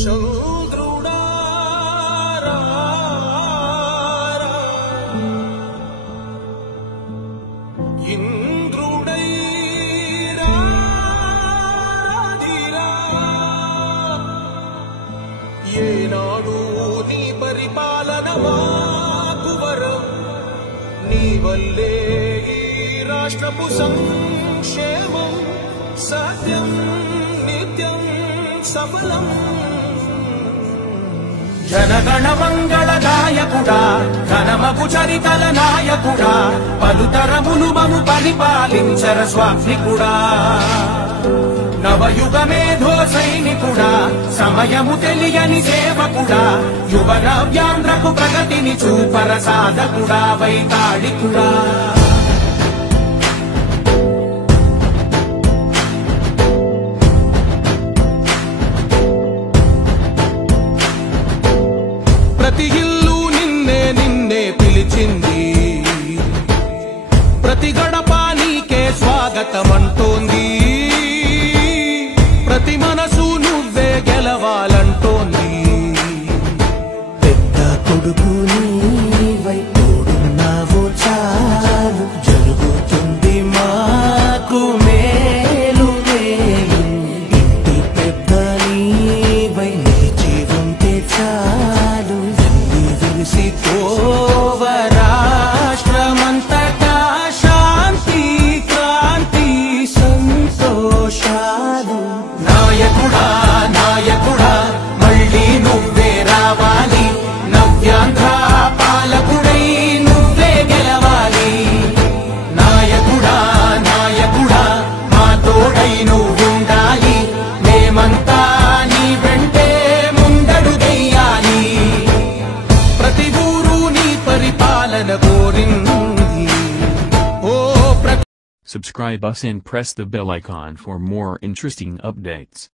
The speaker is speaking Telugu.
చంద్రుడా ఇంద్రుడై రాధిరా ఏనాడు నీ పరిపాలన మాకు వరం నీ వల్లే ఈ రాష్ట్రపు సంక్షేమం సత్యం నిత్యం సఫలం జనగణ మంగళ నాయకుడా ఘనమగు చరితల నాయకుడా పలుతరములు మము పరిపాలించర స్వామికుడా నవయుగ మేధో సైనికుడా సమయము తెలియని సేవకుడా యువ నవ్యాంధ్రకు ప్రగతిని చూపర సాధకుడా వైతాళికుడా ప్రతి ఇల్లు నిన్నే నిన్నే పిలిచింది ప్రతి గడప నీకే స్వాగతమంటోంది ప్రతి మనసు నువ్వే గెలవాలంటోంది పెద్ద కొడుకు నీవై తోడున్నావు చాలు జరుగుతుంది మాకు మేలు మేలు ఇంటి పెద్ద నీవై నిలిచి ఉంటే చాలు వెళ్ళి వెలిసి పోవ రాష్ట్రమంతటా శాంతి క్రాంతి సంతోషాలు నాయకుడా నాయకుడా మళ్ళీ నువ్వే రావాలి నవ్యాంధ్ర పాలకుడై నువ్వే గెలవాలి నాయకుడా నాయకుడా మా తోడై నువ్వుండాలి మేమంతా నీ వెంటే ముందడుగెయ్యాలి ప్రతి ఊరు నీ పరిపాలన కోరింది ఓ Subscribe us and press the bell icon for more interesting updates.